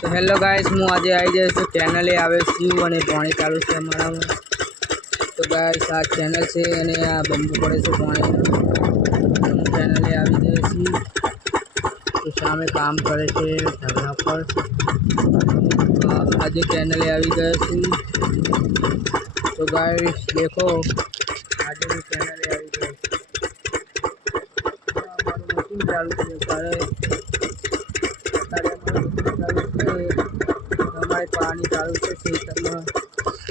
तो hello guys हूँ आज आई जाए तो चैनले आवे सीव और पानी चालू से अमरा में। तो गाइस आ चैनल से आ बंबू पड़े से पानी चैनले આવી जाए सी तो सामे काम करे से झगड़ा पर आज चैनले આવી गए सी। तो गाइस देखो आज भी चैनले આવી गए हमारे मशीन चालू से करे हमारे पानी चालू से खेतर में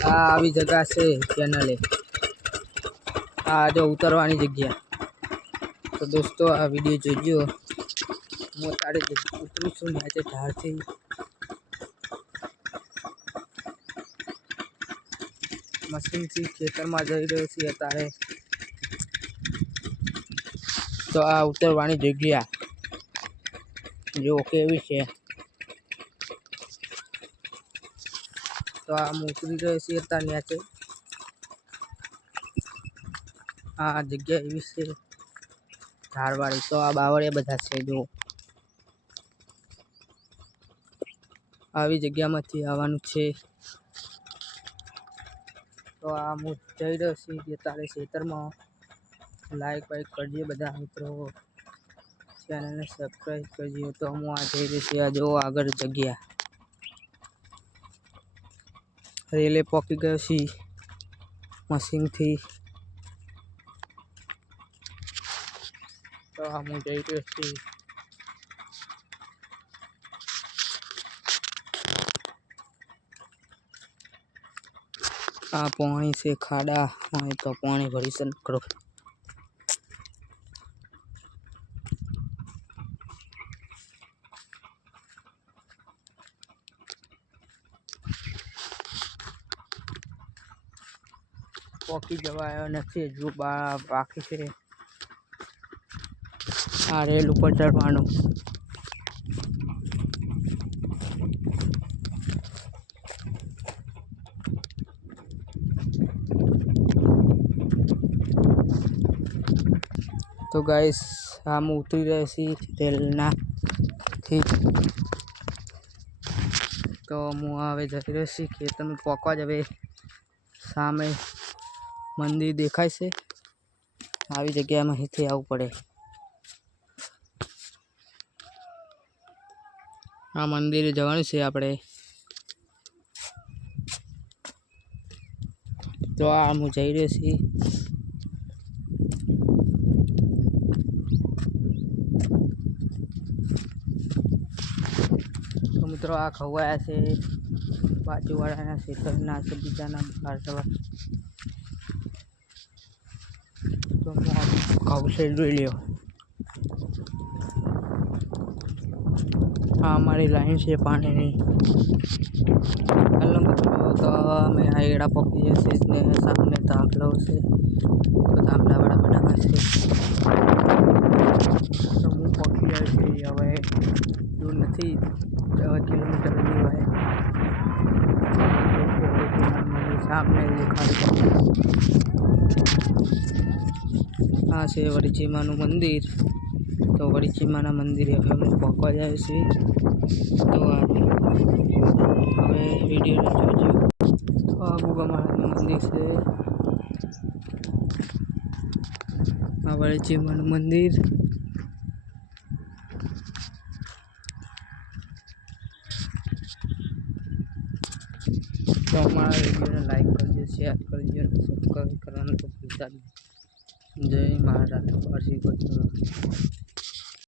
આવી जगह से चैनल आ जो उतरवानी जगह। तो दोस्तों आ वीडियो जोजो हूँ अत्यारे उतरू छूँ नीचे ढार थी मशीन थी खेतर में जई रह्यो छे अत्यारे। तो आ उतरवानी जगह जो केवी छे। तो आ उतरी रह्यो छे अत्यारे नीचे आ जगह एवी छे झाड़वाड़ी। तो आ बावड़िया बधा छे जो આવી જગ્યામાંથી આવવાનું છે। તો આ હું જઈ રહ્યો છું અત્યારે ખેતરમાં। લાઈક બાઈક કરજો બધા મિત્રો, ચેનલને સબસ્ક્રાઈબ કરજો। તો હું આ જઈ રહ્યો છું આ જો આગળ જગ્યા રેલે પોકી ગયો છે મશીનથી। તો આ હું જઈ રહ્યો છું आ पानी से खाड़ा होय तो पानी भरी से करो। पॉकी जवायो नहीं जो बाकी है आ रेल ऊपर चढ़वानो। तो गाइस हम उतरी रहे सी रेलना थी। तो हूँ हवे जई रह्यो छी खेतर में पोकवा ज। हवे सामे मंदिर देखाय छे આવી જગ્યામાં અહીંથી આવવું પડે। આ મંદિરે જવાનું છે આપણે। તો આ હું જઈ રહ્યો છું। तो मित्रों आ खवाया से बाजूवाड़ा खेतरना से बीजाना बहार जवा। तो खाऊ से जोई लियो हाँ हमारी लाइन से पानी नहीं। हेलो मित्रों तो मैं आईड़ा पकी जैसे सामने तांबलो से तो तांबला वाला बनावा से। तो हूँ पकी जाए हवे दूर नहीं 10 किलोमीटर दूर है सामने देखा। हाँ से वड़ीची मानु मंदिर। तो वड़ीची माना मंदिर हमें हूँ पकवा जाए छे। तो हमें वीडियो जोजो। तो आ गुगा महाराज मंदिर से आ वड़ीची मानु मंदिर। तो हमारा वीडियो ने लाइक करजो, शेयर करजो, सब्सक्राइब करना तो भूलता नहीं। जय महाराज।